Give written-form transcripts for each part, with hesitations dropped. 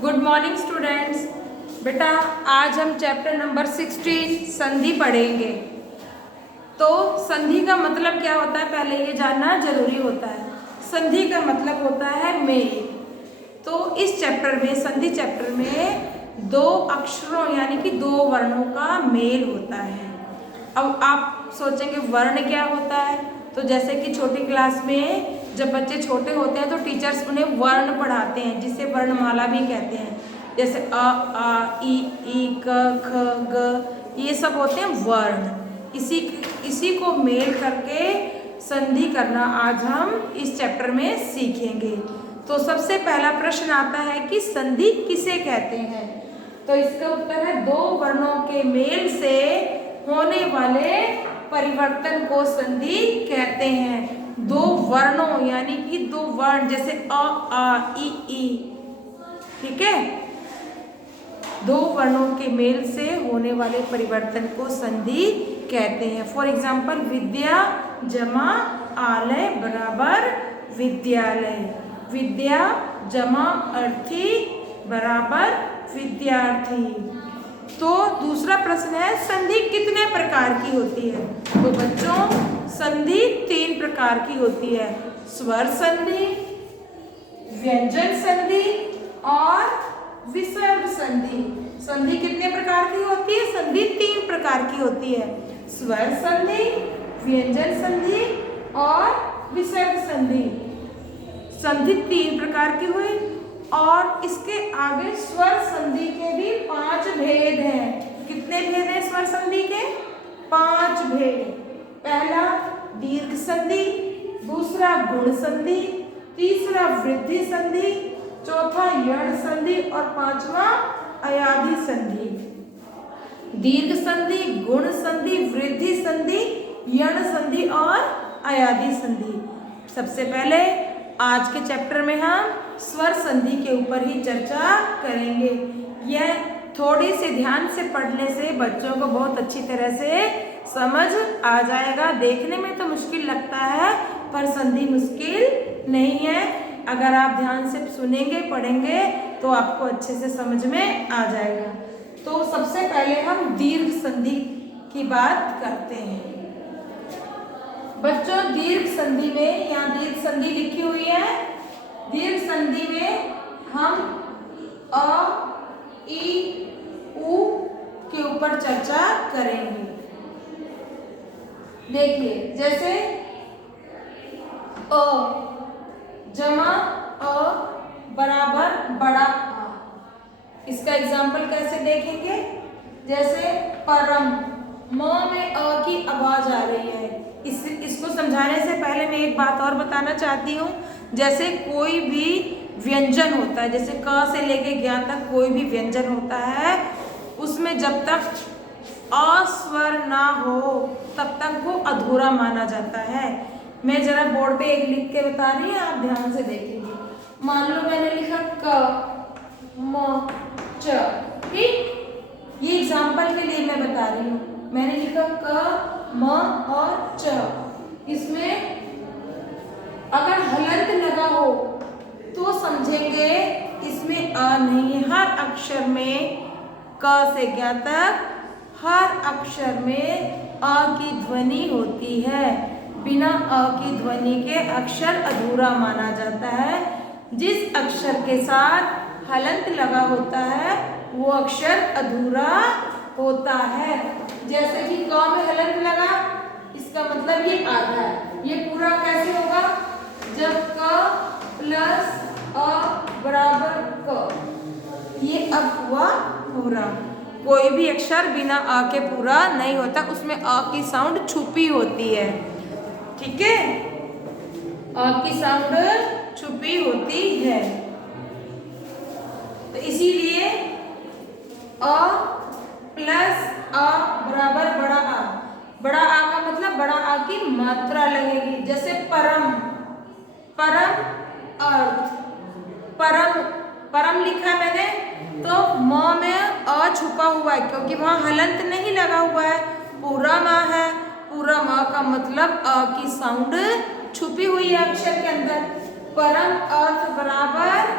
Good morning students. बेटा आज हम चैप्टर नंबर 16 संधि पढ़ेंगे। तो संधि का मतलब क्या होता है पहले ये जानना जरूरी होता है। संधि का मतलब होता है मेल। तो इस चैप्टर में संधि चैप्टर में दो अक्षरों यानी कि दो वर्णों का मेल होता है। अब आप सोचेंगे वर्ण क्या होता है, तो जैसे कि छोटी क्लास में जब बच्चे छोटे होते हैं तो टीचर्स उन्हें वर्ण पढ़ाते हैं जिसे वर्णमाला भी कहते हैं। जैसे अ आ ई क ख ग ये सब होते हैं वर्ण। इसी को मेल करके संधि करना आज हम इस चैप्टर में सीखेंगे। तो सबसे पहला प्रश्न आता है कि संधि किसे कहते हैं। तो इसका उत्तर है दो वर्णों के मेल से होने वाले परिवर्तन को संधि कहते हैं। दो वर्णों यानी कि दो वर्ण जैसे अ आ ई, ठीक है, दो वर्णों के मेल से होने वाले परिवर्तन को संधि कहते हैं। फॉर एग्जाम्पल विद्या जमा आलय बराबर विद्यालय, विद्या जमा अर्थी बराबर विद्यार्थी। तो दूसरा प्रश्न है संधि कितने प्रकार की होती है। तो बच्चों संधि 3 प्रकार की होती है, स्वर संधि, व्यंजन संधि और विसर्ग संधि। संधि कितने प्रकार की होती है? संधि 3 प्रकार की होती है, स्वर संधि, व्यंजन संधि और विसर्ग संधि। संधि 3 प्रकार की हुई और इसके आगे स्वर संधि के भी 5 भेद हैं। कितने भेद हैं स्वर संधि के? 5 भेद। पहला दीर्घ संधि, दूसरा गुण संधि, तीसरा वृद्धि संधि, चौथा यण संधि और पांचवा अयाधि संधि। दीर्घ संधि, गुण संधि, वृद्धि संधि, यण संधि और अयाधि संधि। सबसे पहले आज के चैप्टर में हम स्वर संधि के ऊपर ही चर्चा करेंगे। यह थोड़ी से ध्यान से पढ़ने से बच्चों को बहुत अच्छी तरह से समझ आ जाएगा। देखने में तो मुश्किल लगता है पर संधि मुश्किल नहीं है। अगर आप ध्यान से सुनेंगे पढ़ेंगे तो आपको अच्छे से समझ में आ जाएगा। तो सबसे पहले हम दीर्घ संधि की बात करते हैं। बच्चों दीर्घ संधि में यहाँ दीर्घ संधि लिखी हुई है। दीर्घ संधि में हम अ ई उ के ऊपर चर्चा करेंगे। देखिए जैसे अ जमा अ बराबर बड़ा आ, इसका एग्जाम्पल कैसे देखेंगे? जैसे परम, म में अ की आवाज आ रही है। इसको समझाने से पहले मैं एक बात और बताना चाहती हूँ। जैसे कोई भी व्यंजन होता है, जैसे क से लेके ज्ञ तक कोई भी व्यंजन होता है, उसमें जब तक अ स्वर ना हो तब तक वो अधूरा माना जाता है। मैं जरा बोर्ड पे एक लिख के बता रही हूँ, आप ध्यान से देखेंगे। मान लो मैंने लिखा क म च, ठीक, ये एग्जाम्पल के लिए मैं बता रही हूँ। मैंने लिखा क म और च, इसमें अगर हलंत लगा हो तो समझेंगे इसमें अ नहीं है। हर अक्षर में क से ज्ञ तक हर अक्षर में अ की ध्वनि होती है। बिना अ की ध्वनि के अक्षर अधूरा माना जाता है। जिस अक्षर के साथ हलंत लगा होता है वो अक्षर अधूरा होता है। जैसे कि क में हलंत लगा, इसका मतलब ये आधा है। ये पूरा कैसे होगा? जब क प्लस अ बराबर क, ये अब हुआ पूरा। कोई भी अक्षर बिना अ के पूरा नहीं होता, उसमें अ की साउंड छुपी होती है, ठीक है, अ की साउंड छुपी होती है। तो इसीलिए अ प्लस अ बराबर बड़ा आ। बड़ा आ का मतलब बड़ा आ की मात्रा लगेगी। जैसे परम, परम अर्थ, परम, परम लिखा मैंने तो म में अ छुपा हुआ है क्योंकि वहां हलंत नहीं लगा हुआ है, पूरा म है। पूरा म का मतलब अ की साउंड छुपी हुई है अक्षर के अंदर। परम अर्थ बराबर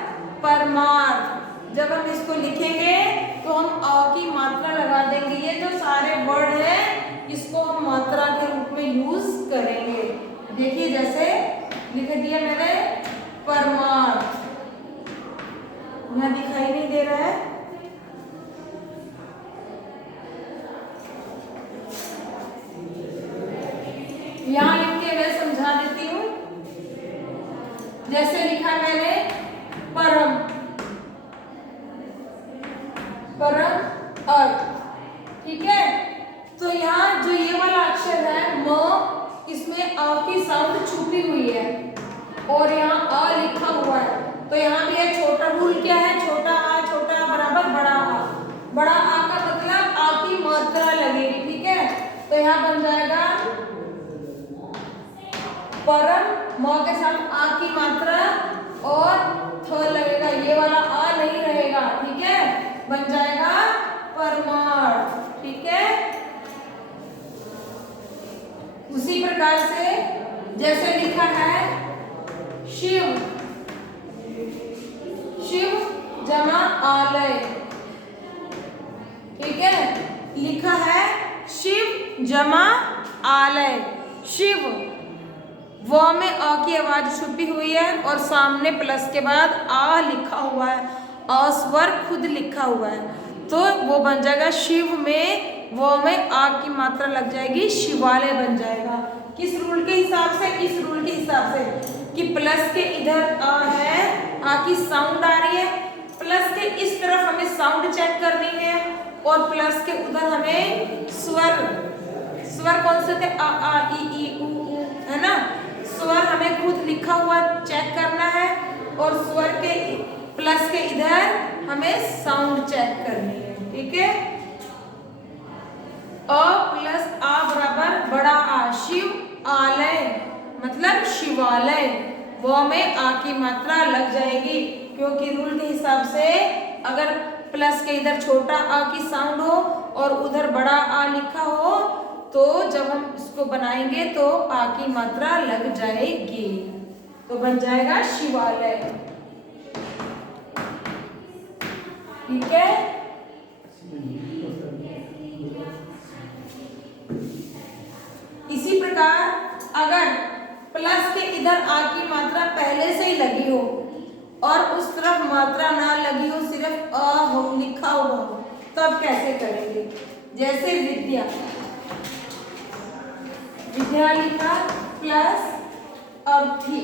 परमार्थ, जब देखिए जैसे लिख दिया मैंने परमार्थ, यहाँ दिखाई नहीं दे रहा है, यहाँ लिख के मैं समझा देती हूँ। जैसे लिखा मैंने परम, परम अर्थ, ठीक है। तो यहाँ जो ये वाला अक्षर है म, इसमें अ की साउंड छुपी हुई है और यहाँ अ लिखा हुआ है। तो यहाँ भी एक छोटा रूल क्या है, छोटा आ बराबर बड़ा आ। बड़ा आ का मतलब आ की मात्रा लगेगी, ठीक है। तो यहाँ बन जाएगा परम, म के साथ आ की मात्रा और थ लगेगा, ये वाला आ नहीं रहेगा, ठीक है। बन जाएगा परमार्थ, ठीक है। उसी प्रकार से जैसे लिखा है शिव, शिव जमा आलय, ठीक है। लिखा है शिव जमा आलय, शिव, व में अ की आवाज छुपी हुई है और सामने प्लस के बाद आ लिखा हुआ है, अ स्वर खुद लिखा हुआ है, तो वो बन जाएगा शिव में वो में आ की मात्रा लग जाएगी, शिवालय बन जाएगा। किस रूल के हिसाब से, इस रूल के हिसाब से कि प्लस के इधर आ है, आ की साउंड आ रही है, प्लस के इस तरफ हमें साउंड चेक करनी है और प्लस के उधर हमें स्वर, स्वर कौन से थे, आ ई उ है ना, स्वर हमें खुद लिखा हुआ चेक करना है और स्वर के प्लस के इधर हमें साउंड चेक करनी है, ठीक है। अ प्लस आ बराबर बड़ा आ, शिव आलय मतलब शिवालय, वो में आ की मात्रा लग जाएगी, क्योंकि रूल के हिसाब से अगर प्लस के इधर छोटा आ की साउंड हो और उधर बड़ा आ लिखा हो तो जब हम इसको बनाएंगे तो आ की मात्रा लग जाएगी, तो बन जाएगा शिवालय, ठीक है। इसी प्रकार अगर प्लस के इधर आ की मात्रा पहले से ही लगी हो और उस तरफ मात्रा ना लगी हो, सिर्फ अ हो लिखा हुआ हो, तब कैसे करेंगे। जैसे विद्या, विद्या लिखा प्लस अर्थी,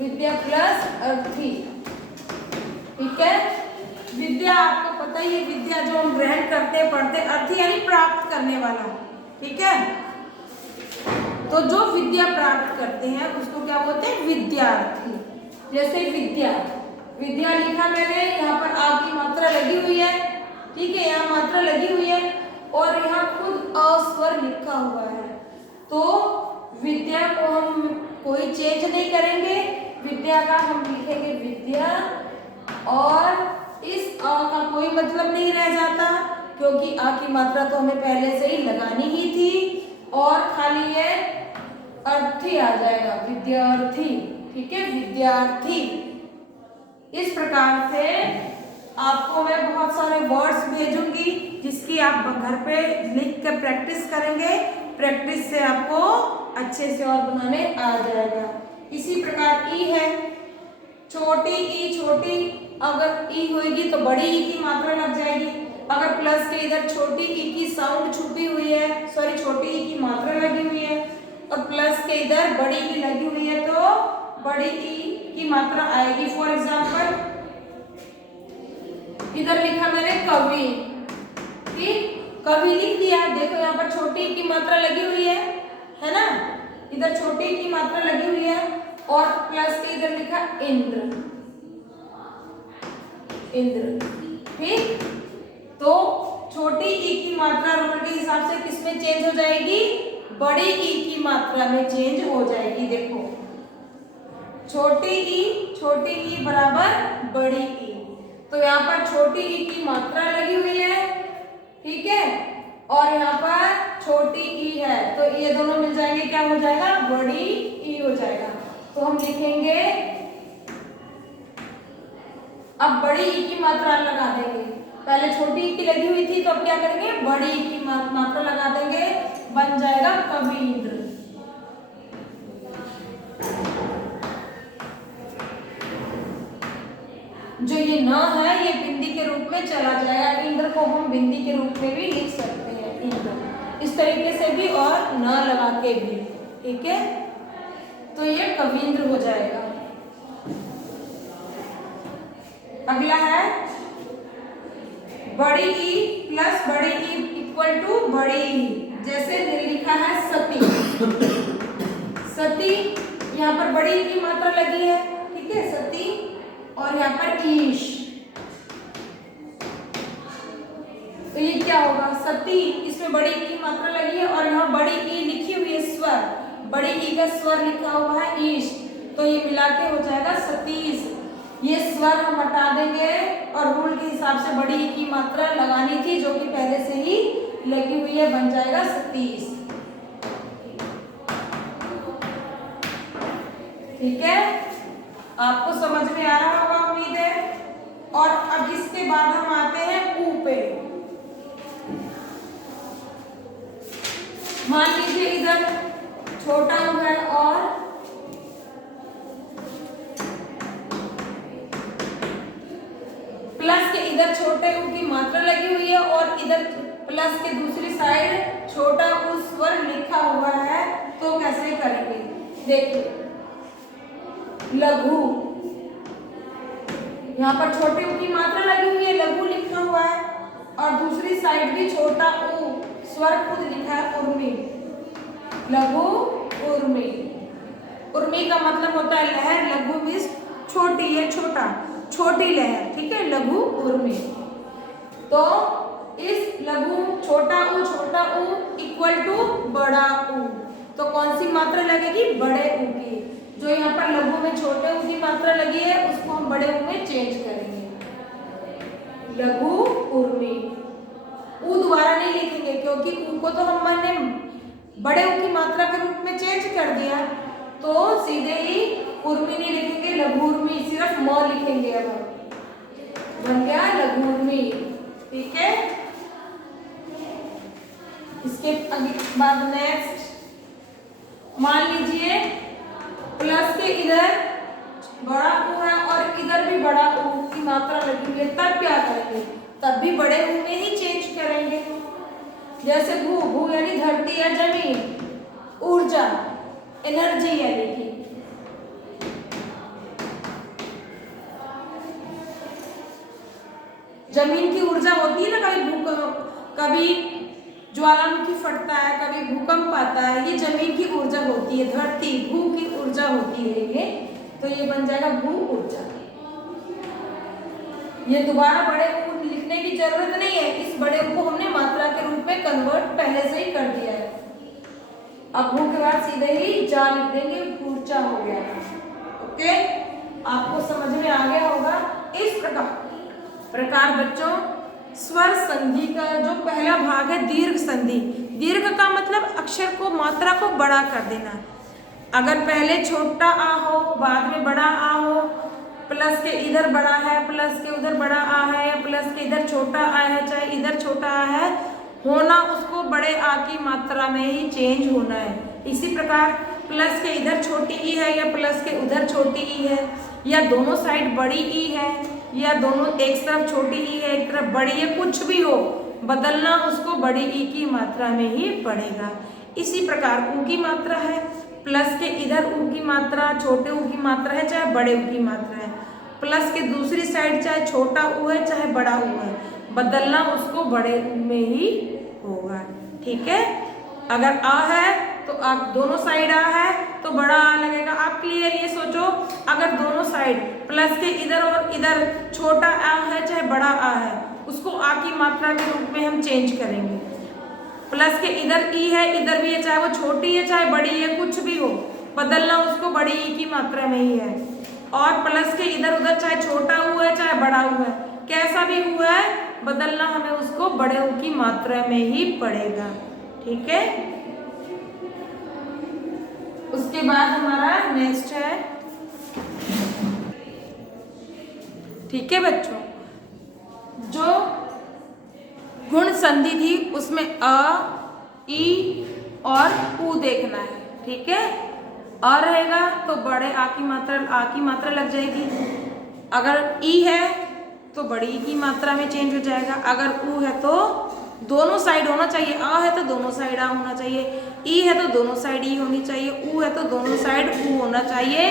विद्या प्लस अर्थी, ठीक है। विद्या आपको पता ही है, विद्या जो हम ग्रहण करते पढ़ते, अर्थी यानी प्राप्त करने वाला, ठीक है। तो जो विद्या प्राप्त करते हैं उसको क्या बोलते हैं, विद्यार्थी। जैसे विद्या, विद्या लिखा मैंने, यहाँ पर आ की मात्रा लगी हुई है, ठीक है, यहाँ मात्रा लगी हुई है और यहाँ खुद अ स्वर लिखा हुआ है, तो विद्या को हम कोई चेंज नहीं करेंगे, विद्या का हम लिखेंगे विद्या और इस अ का कोई मतलब नहीं रह जाता, क्योंकि आ की मात्रा तो हमें पहले से ही लगानी ही थी और खाली ये अर्थी आ जाएगा, विद्यार्थी, ठीक है, विद्यार्थी। इस प्रकार से आपको मैं बहुत सारे वर्ड्स भेजूंगी जिसकी आप घर पे लिख कर प्रैक्टिस करेंगे, प्रैक्टिस से आपको अच्छे से और बनाने आ जाएगा। इसी प्रकार ई है, छोटी ई, छोटी अगर ई होगी तो बड़ी ई की मात्रा लग जाएगी, अगर प्लस के इधर छोटी ई की साउंड छुपी हुई है, सॉरी छोटी ई की मात्रा लगी हुई है और प्लस के इधर बड़ी ई लगी हुई है तो बड़ी ई की मात्रा आएगी। फॉर एग्जाम्पल इधर लिखा मैंने कवि, ठीक, कवि लिख दिया, देखो यहाँ पर छोटी ई की मात्रा लगी हुई है ना, इधर छोटी ई की मात्रा लगी हुई है और प्लस के इधर लिखा इंद्र, इंद्र, ठीक। तो छोटी ई की मात्रा रूल के हिसाब से किसमें चेंज हो जाएगी, बड़ी ई की मात्रा में चेंज हो जाएगी। देखो छोटी ई बराबर बड़ी ई, तो यहाँ पर छोटी ई की मात्रा लगी हुई है, ठीक है, और यहाँ पर छोटी ई है, तो ये दोनों मिल जाएंगे, क्या हो जाएगा, बड़ी ई हो जाएगा। तो हम लिखेंगे, अब बड़ी ई की मात्रा लगा देंगे, पहले छोटी ई की लगी हुई थी तो अब क्या करेंगे, बड़ी ई की मात्रा लगा देंगे, बन जाएगा कबीर, जो ये न है ये बिंदी के रूप में चला जाएगा। इंद्र को हम बिंदी के रूप में भी लिख सकते हैं, इंद्र, इस तरीके से भी और न लगा के भी, ठीक है। तो ये कविंद्र हो जाएगा। अगला है बड़ी ई प्लस बड़ी ई इक्वल टू बड़ी ई। जैसे लिखा है सती, सती यहाँ पर बड़ी ई की मात्रा लगी है, ठीक है, सती, और यहाँ पर ईश, तो ये क्या होगा, सती, इसमें बड़ी ई की मात्रा लगी है और यहाँ बड़ी ई लिखी हुई है स्वर, बड़ी ई का स्वर लिखा हुआ है ईश, तो ये मिला के हो जाएगा सतीश। ये स्वर हम हटा देंगे और रूल के हिसाब से बड़ी ई की मात्रा लगानी थी जो कि पहले से ही लगी हुई है, बन जाएगा सतीश, ठीक है। आपको समझ में आ रहा होगा उम्मीद है। और अब इसके बाद हम आते हैं ऊ पे। मान लीजिए इधर छोटा ऊ है और प्लस के इधर छोटे ऊ की मात्रा लगी हुई है और इधर प्लस के दूसरी साइड छोटा ऊ स्वर लिखा हुआ है, तो कैसे करेंगे, देखिए लघु, यहाँ पर छोटे ऊ की मात्रा लगी हुई है, लघु लिखा हुआ है, और दूसरी साइड भी छोटा ऊ स्वर खुद लिखा है उर्मी, लघु उर्मी। उर्मी का मतलब होता है लहर, लघु मीन्स छोटी है, छोटा, छोटी लहर, ठीक है, लघु उर्मी। तो इस लघु छोटा ऊ इक्वल टू बड़ा ऊ, तो कौन सी मात्रा लगेगी, बड़े ऊ की। जो यहाँ पर लघु में छोटे ऊ की मात्रा लगी है उसको हम बड़े ऊ में चेंज करेंगे, लघु उर्मी। ऊ दोबारा नहीं लिखेंगे क्योंकि ऊ को तो हमने बड़े ऊ की मात्रा के रूप में चेंज कर दिया, तो सीधे ही उर्मी नहीं लिखेंगे, लघु उर्मी, सिर्फ म लिखेंगे। अब बन गया लघु उर्मी, ठीक है। इसके बाद नेक्स्ट मान लीजिए प्लस के इधर बड़ा ऊ है और इधर भी बड़ा ऊ की मात्रा लगी हुई है, तब क्या करेंगे, तब भी बड़े ऊ में ही चेंज करेंगे। जैसे भू, भू यानी धरती या जमीन, ऊर्जा एनर्जी यानी कि, जमीन की ऊर्जा होती है ना, कभी ज्वालामुखी फटता है, कभी भूकंप आता है, ये जमीन की ऊर्जा होती है, धरती भू की ऊर्जा होती है ये, तो ये बन जाएगा भू ऊर्जा। ये दोबारा बड़े ऊ लिखने की जरूरत नहीं है, इस बड़े ऊ को हमने मात्रा के रूप में कन्वर्ट पहले से ही कर दिया है। अब भू के बाद सीधे ही जा लिख देंगे, ऊर्जा हो गया। ओके, आपको समझ में आ गया होगा। इस प्रकार बच्चों स्वर संधि का जो पहला भाग है दीर्घ संधि, दीर्घ का मतलब अक्षर को, मात्रा को बड़ा कर देना। अगर पहले छोटा आ हो बाद में बड़ा आ हो, प्लस के इधर बड़ा है प्लस के उधर बड़ा आ है, या प्लस के इधर छोटा आ है चाहे इधर छोटा आ है, होना उसको बड़े आ की मात्रा में ही चेंज होना है। इसी प्रकार प्लस के इधर छोटी ई है या प्लस के उधर छोटी ई है, या दोनों साइड बड़ी ई है, या दोनों एक तरफ छोटी ई है एक तरफ बड़ी है, कुछ भी हो बदलना उसको बड़ी ई की मात्रा में ही पड़ेगा। इसी प्रकार ऊ की मात्रा है, प्लस के इधर ऊ की मात्रा छोटे ऊ की मात्रा है चाहे बड़े ऊ की मात्रा है, प्लस के दूसरी साइड चाहे छोटा ऊ है चाहे बड़ा ऊ है, बदलना उसको बड़े ऊ में ही होगा। ठीक है, अगर आ है तो आप दोनों साइड आ है तो बड़ा आ लगेगा। आप क्लियर ये सोचो, अगर दोनों साइड प्लस के इधर और इधर छोटा आ है चाहे बड़ा आ है, उसको आ की मात्रा के रूप में हम चेंज करेंगे। प्लस के इधर ई है इधर भी है, चाहे वो छोटी है चाहे बड़ी है, कुछ भी हो बदलना उसको बड़ी ई की मात्रा में ही है। और प्लस के इधर उधर चाहे छोटा हुआ है चाहे बड़ा हुआ है, कैसा भी हुआ है बदलना हमें उसको बड़े ऊ की मात्रा में ही पड़ेगा। ठीक है, उसके बाद हमारा नेक्स्ट है, ठीक है बच्चों, जो गुण संधि थी उसमें अ, ई और ऊ देखना है। ठीक है, अ रहेगा तो बड़े आ की मात्रा लग जाएगी, अगर ई है तो बड़ी ई की मात्रा में चेंज हो जाएगा। अगर ऊ है तो दोनों साइड होना चाहिए। आ है तो दोनों साइड आ होना चाहिए, ई है तो दोनों साइड ई होनी चाहिए, ऊ है तो दोनों साइड ऊ होना चाहिए,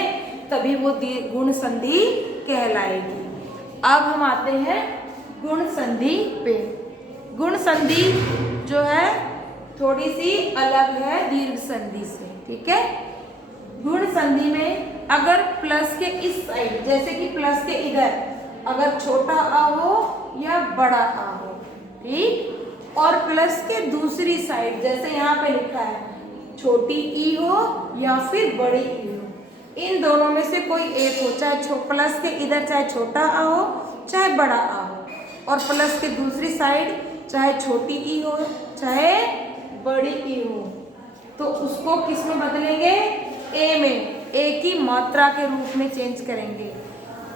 तभी वो गुण संधि कहलाएगी। अब हम आते हैं गुण संधि पे। गुण संधि जो है थोड़ी सी अलग है दीर्घ संधि से, ठीक है। गुण संधि में अगर प्लस के इस साइड, जैसे कि प्लस के इधर अगर छोटा आ हो या बड़ा आ हो, ठीक, और प्लस के दूसरी साइड जैसे यहाँ पे लिखा है छोटी ई हो या फिर बड़ी ई हो, इन दोनों में से कोई एक हो, चाहे प्लस के इधर चाहे छोटा आ हो चाहे बड़ा आ हो, और प्लस के दूसरी साइड चाहे छोटी ई हो चाहे बड़ी ई हो, तो उसको किस में बदलेंगे? ए में, ए की मात्रा के रूप में चेंज करेंगे।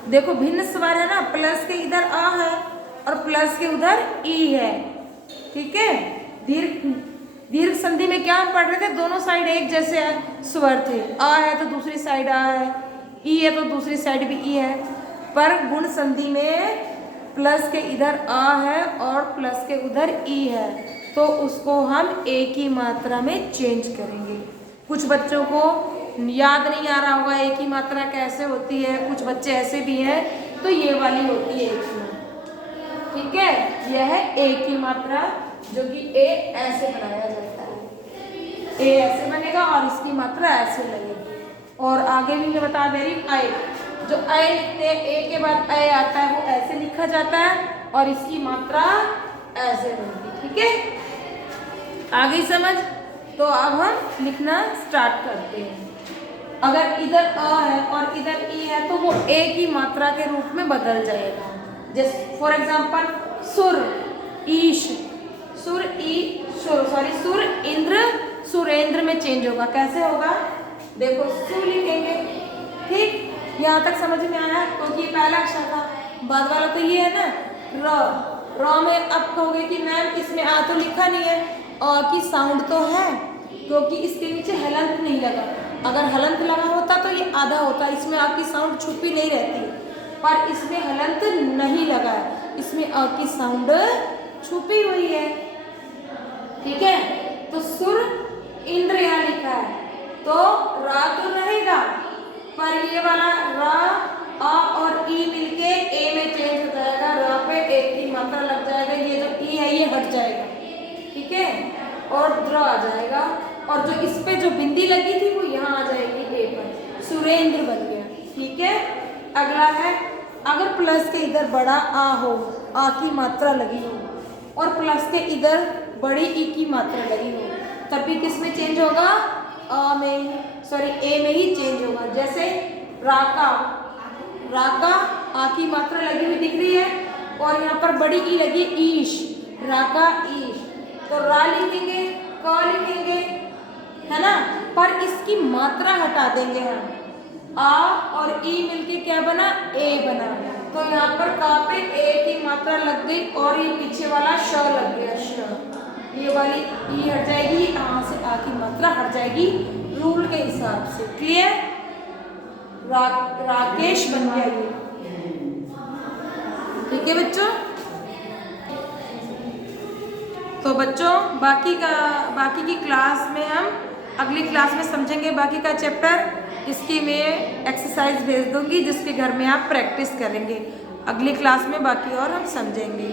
देखो भिन्न स्वर है ना, प्लस के इधर आ है और प्लस के उधर ई है, ठीक है। दीर्घ संधि में क्या हम पढ़ रहे थे? दोनों साइड एक जैसे स्वर थे, आ है तो दूसरी साइड आ है, ई है तो दूसरी साइड भी ई है। पर गुण संधि में प्लस के इधर आ है और प्लस के उधर ई है, तो उसको हम ए की मात्रा में चेंज करेंगे। कुछ बच्चों को याद नहीं आ रहा होगा ए की मात्रा कैसे होती है, कुछ बच्चे ऐसे भी हैं, तो ये वाली होती है ए की मात्रा, ठीक है। यह है ए की मात्रा, जो कि ए ऐसे बनाया जाता है, ए ऐसे बनेगा और इसकी मात्रा ऐसे लगेगी। और आगे भी मैं बता दे रही हूँ, आई जो ऐ लिखते हैं, ए के बाद ऐ आता है, वो ऐसे लिखा जाता है और इसकी मात्रा ऐसे बनेगी, ठीक है। आगे समझ? तो अब हम लिखना स्टार्ट करते हैं। अगर इधर अ है और इधर ई है तो वो ए की मात्रा के रूप में बदल जाएगा। जैसे फॉर एग्जाम्पल सुर, ईश, सुर ई सुर इंद्र, सुरेंद्र में चेंज होगा। कैसे होगा? देखो सु लिखेंगे, ठीक, यहाँ तक समझ में आया? क्योंकि ये पहला अक्षर था, बाद वाला तो ये है ना र में। अब कहोगे कि मैम इसमें आ तो लिखा नहीं है, अ की साउंड तो है, क्योंकि इसके नीचे हलंत नहीं लगा। अगर हलंत लगा होता तो ये आधा होता, इसमें आ की साउंड छुपी नहीं रहती, पर इसमें हलंत नहीं लगा है, इसमें अ की साउंड छुपी हुई है, ठीक है। तो सुर इंद्र यहाँ लिखा है, तो रा तो रहेगा, पर ये वाला रा, आ और ई मिलके ए में चेंज हो जाएगा, रा पे ए की मात्रा लग जाएगा, ये जो ई है ये हट जाएगा, ठीक है, और द्र आ जाएगा, और जो इस पे जो बिंदी लगी थी वो यहाँ आ जाएगी ए पर, सुरेंद्र बन गया, ठीक है। अगला है, अगर प्लस के इधर बड़ा आ हो, आ की मात्रा लगी हो, और प्लस के इधर बड़ी ई की मात्रा लगी हो, तब भी किस में चेंज होगा? अ में, सॉरी ए में ही चेंज होगा। जैसे राका, राका आ की मात्रा लगी हुई दिख रही है और यहाँ पर बड़ी ई लगी, ईश, राका ईश, तो रा लिखेंगे, क लिखेंगे, है ना, पर इसकी मात्रा हटा देंगे हम, आ और ई मिलके क्या बना? ए बना। तो यहाँ पर का पे ए की मात्रा लग गई और ये पीछे वाला श लग गया, श, ये वाली ई हट जाएगी, यहाँ से आ की मात्रा हट जाएगी रूल के हिसाब से। क्लियर? राकेश बन गया ये, ठीक है बच्चों। तो बच्चों बाकी की क्लास में हम अगली क्लास में समझेंगे बाकी का चैप्टर। इसकी मैं एक्सरसाइज भेज दूंगी जिसके घर में आप प्रैक्टिस करेंगे। अगली क्लास में बाकी और हम समझेंगे।